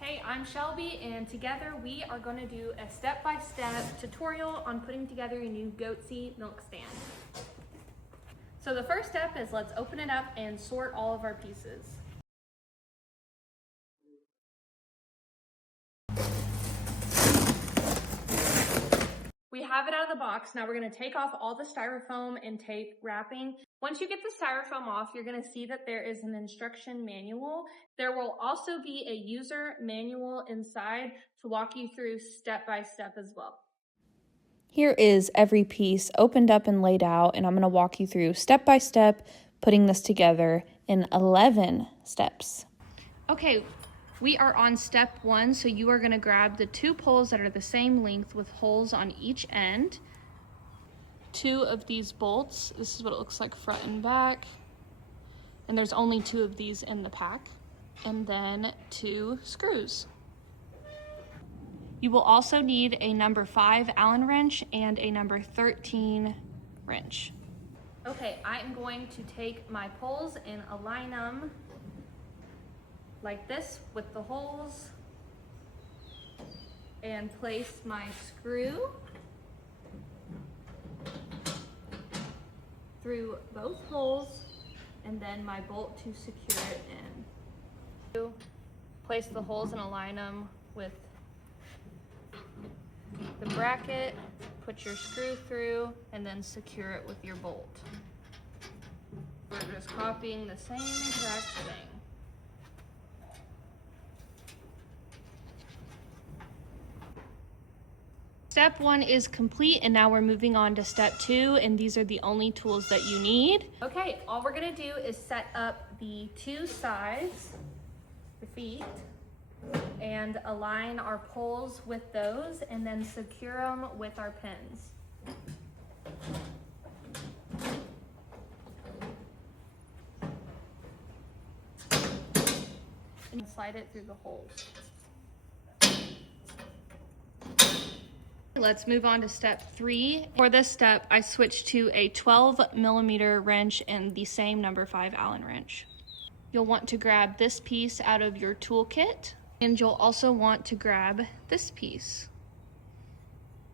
Hey, I'm Shelby, and together we are going to do a step-by-step tutorial on putting together a new Goatzy milk stand. So the first step is let's open it up and sort all of our pieces. We have it out of the box. Now we're going to take off all the styrofoam and tape wrapping. Once you get the styrofoam off, you're going to see that there is an instruction manual. There will also be a user manual inside to walk you through step by step as well. Here is every piece opened up and laid out, and I'm going to walk you through step by step putting this together in 11 steps. Okay. We are on step 1, so you are going to grab the 2 poles that are the same length with holes on each end. 2 of these bolts, this is what it looks like front and back. And there's only 2 of these in the pack. And then 2 screws. You will also need a number 5 Allen wrench and a number 13 wrench. Okay, I am going to take my poles and align them like this with the holes and place my screw through both holes and then my bolt to secure it in. Place the holes and align them with the bracket, put your screw through and then secure it with your bolt. We're just copying the same exact thing. Step 1 is complete, and now we're moving on to step 2, and these are the only tools that you need. Okay, all we're gonna do is set up the 2 sides, the feet, and align our poles with those, and then secure them with our pins. And slide it through the holes. Let's move on to step 3. For this step, I switched to a 12mm wrench and the same number 5 Allen wrench. You'll want to grab this piece out of your toolkit, and you'll also want to grab this piece.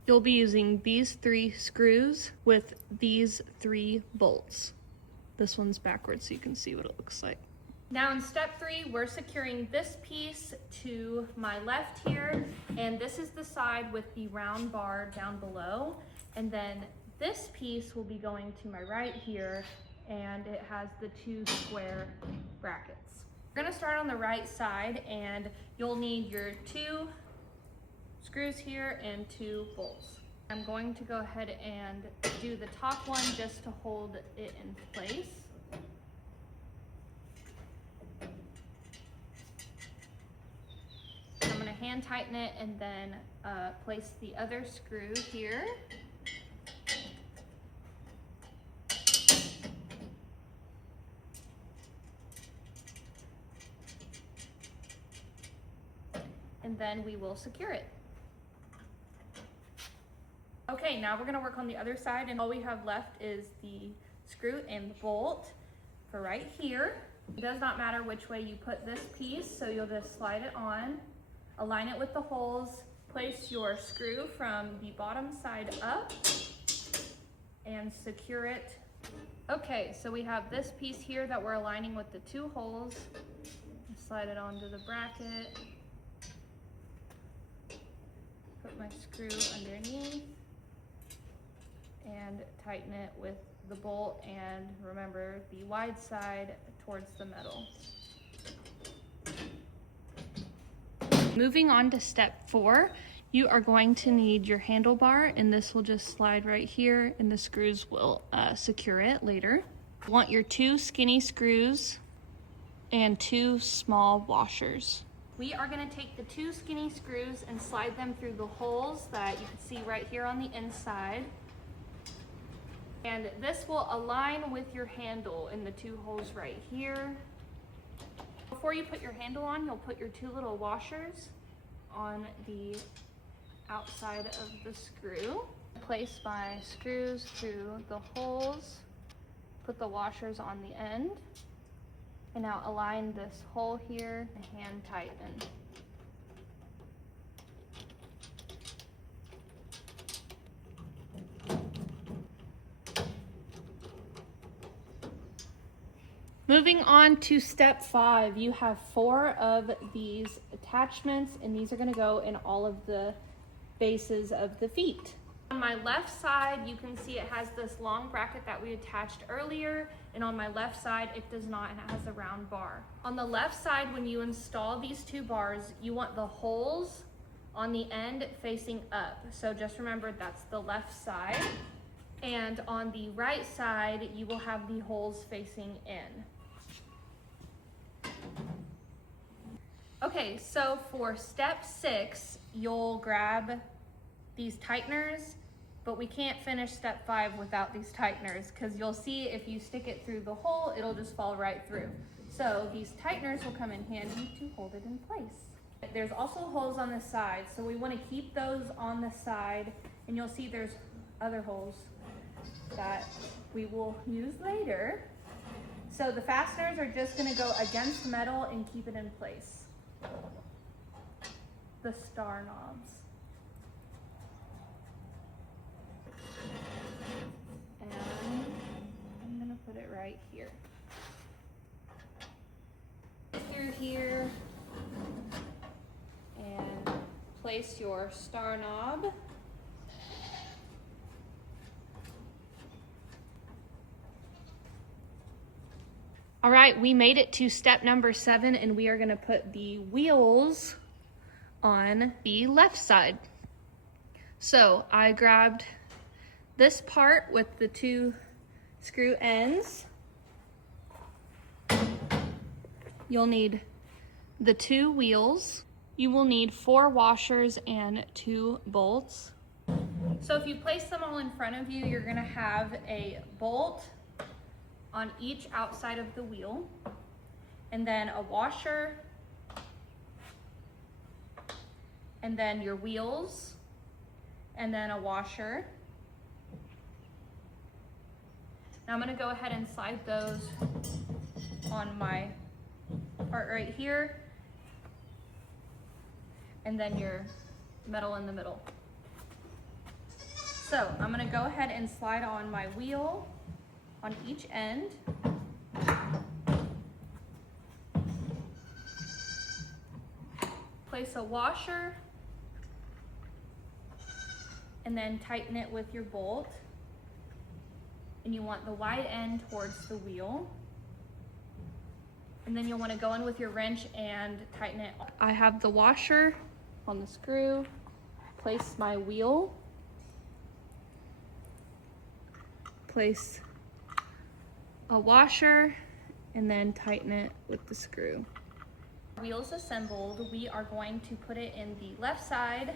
You'll be using these 3 screws with these 3 bolts. This one's backwards so you can see what it looks like. Now in step 3, we're securing this piece to my left here, and this is the side with the round bar down below. And then this piece will be going to my right here, and it has the 2 square brackets. We're gonna start on the right side, and you'll need your 2 screws here and 2 bolts. I'm going to go ahead and do the top one just to hold it in place. I'm going to hand tighten it and then place the other screw here. And then we will secure it. Okay, now we're going to work on the other side, and all we have left is the screw and the bolt for right here. It does not matter which way you put this piece, so you'll just slide it on. Align it with the holes, place your screw from the bottom side up, and secure it. Okay, so we have this piece here that we're aligning with the 2 holes. Slide it onto the bracket. Put my screw underneath and tighten it with the bolt, and remember the wide side towards the metal. Moving on to step 4, you are going to need your handlebar, and this will just slide right here, and the screws will secure it later. You want your 2 skinny screws and 2 small washers. We are going to take the 2 skinny screws and slide them through the holes that you can see right here on the inside. And this will align with your handle in the 2 holes right here. Before you put your handle on, you'll put your 2 little washers on the outside of the screw. Place my screws through the holes, put the washers on the end, and now align this hole here and hand tighten. Moving on to step 5, you have 4 of these attachments, and these are going to go in all of the bases of the feet. On my left side, you can see it has this long bracket that we attached earlier, and on my left side, it does not, and it has a round bar. On the left side, when you install these 2 bars, you want the holes on the end facing up. So just remember that's the left side. And on the right side, you will have the holes facing in. Okay, so for step 6, you'll grab these tighteners, but we can't finish step 5 without these tighteners, because you'll see if you stick it through the hole, it'll just fall right through. So these tighteners will come in handy to hold it in place. There's also holes on the side, so we want to keep those on the side, and you'll see there's other holes that we will use later. So the fasteners are just going to go against metal and keep it in place. The star knobs. And I'm going to put it right here. Through here and place your star knob. All right, we made it to step number 7, and we are going to put the wheels on the left side. So I grabbed this part with the 2 screw ends. You'll need the 2 wheels. You will need 4 washers and 2 bolts. So if you place them all in front of you, you're going to have a bolt on each outside of the wheel, and then a washer, and then your wheels, and then a washer. Now I'm going to go ahead and slide those on my part right here, and then your metal in the middle. So I'm going to go ahead and slide on my wheel on each end. Place a washer and then tighten it with your bolt. And you want the wide end towards the wheel. And then you'll want to go in with your wrench and tighten it. I have the washer on the screw, place my wheel, place a washer, and then tighten it with the screw. Wheels assembled, we are going to put it in the left side,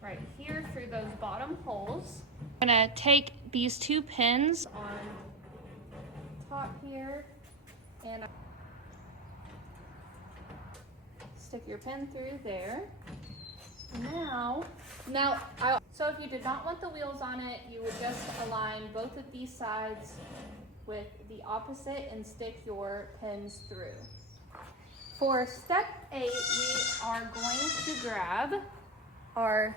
right here through those bottom holes. I'm gonna take these 2 pins on top here and stick your pin through there. So if you did not want the wheels on it, you would just align both of these sides with the opposite and stick your pins through. For step 8, we are going to grab our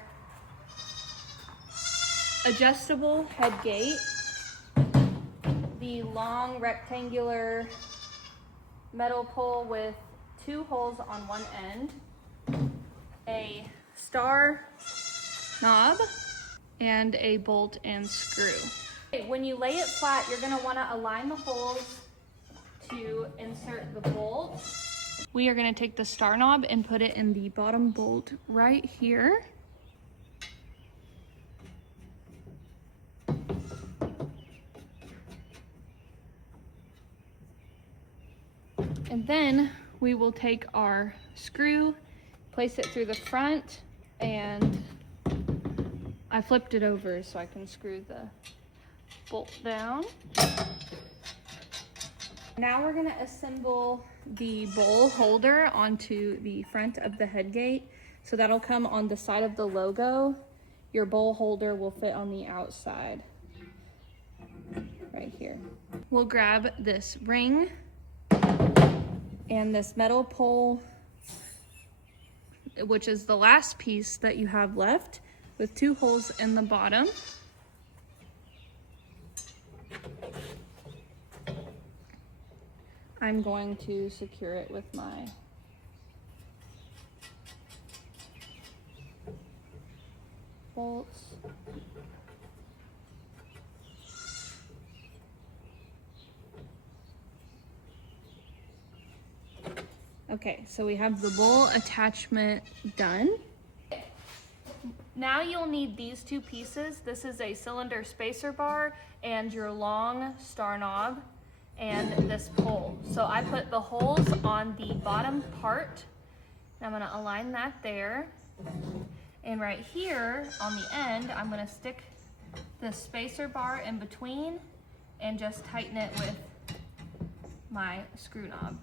adjustable headgate, the long rectangular metal pole with 2 holes on one end, a star knob, and a bolt and screw. Okay, when you lay it flat, you're going to want to align the holes to insert the bolt. We are going to take the star knob and put it in the bottom bolt right here. And then we will take our screw, place it through the front, and I flipped it over so I can screw the bolt down. Now we're going to assemble the bowl holder onto the front of the headgate. So that'll come on the side of the logo. Your bowl holder will fit on the outside, right here. We'll grab this ring and this metal pole, which is the last piece that you have left, with 2 holes in the bottom. I'm going to secure it with my bolts. Okay, so we have the bowl attachment done. Now you'll need these two pieces. This is a cylinder spacer bar and your long star knob and this pole. So I put the holes on the bottom part. I'm gonna align that there. And right here on the end, I'm gonna stick the spacer bar in between and just tighten it with my screw knob.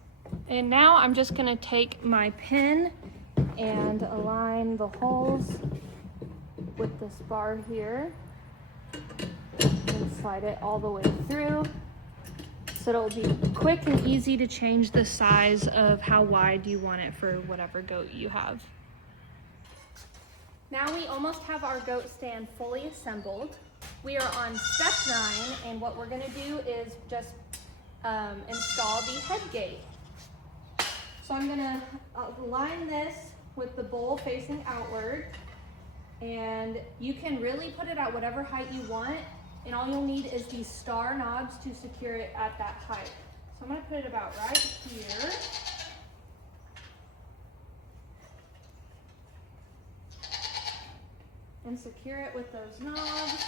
And now I'm just gonna take my pin and align the holes with this bar here and slide it all the way through so it'll be quick and easy to change the size of how wide you want it for whatever goat you have. Now we almost have our goat stand fully assembled. We are on step 9, and what we're gonna do is just install the headgate. So I'm gonna align this with the bowl facing outward, and you can really put it at whatever height you want, and all you'll need is these star knobs to secure it at that height. So I'm gonna put it about right here. And secure it with those knobs.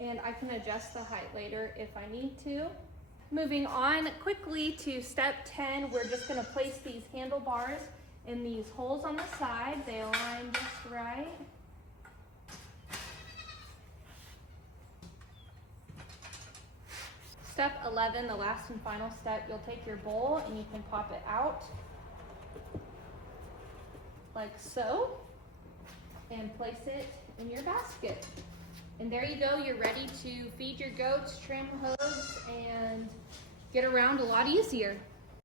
And I can adjust the height later if I need to. Moving on quickly to step 10, we're just gonna place these handlebars in these holes on the side. They align just right. Step 11, the last and final step, you'll take your bowl and you can pop it out like so and place it in your basket. And there you go, you're ready to feed your goats, trim hooves, and get around a lot easier.